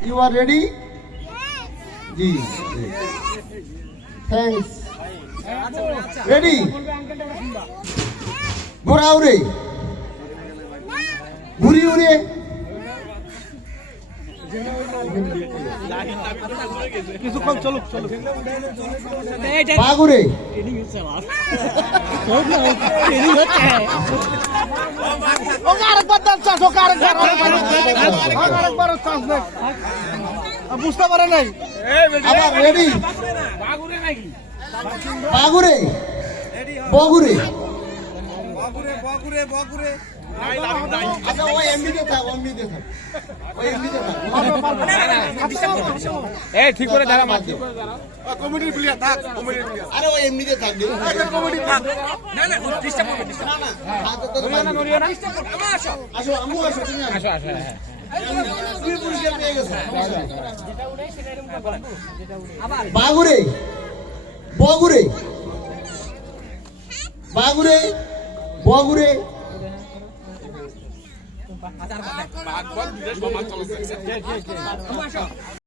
You are ready? Ji. Thanks. Ready? घोड़ा उड़े. घुरी उड़े. কিছুক্ষণ চলুক চলুক বাগুরে বুঝতে পারে নাই আবার রেডি বাগুরে বগুরে আচ্ছা ওই এমনিতে থাক এমনিতে থাক ওই এমনিতে থাক এই ঠিক করে দাঁড়া মার কমিটির প্লেয়ার থাক কমিটির প্লেয়ার আরে ওই এমনিতে থাক কমিটি থাক না না ডিস্টার্ব করবে না না আসো আমু আসো তুমি আসো আসো তুমি পুরস্কার পেয়ে গেছো বাগুরে বগুরে বাগুরে বগুরে বাঘ বল বিদেশ সমান চলছে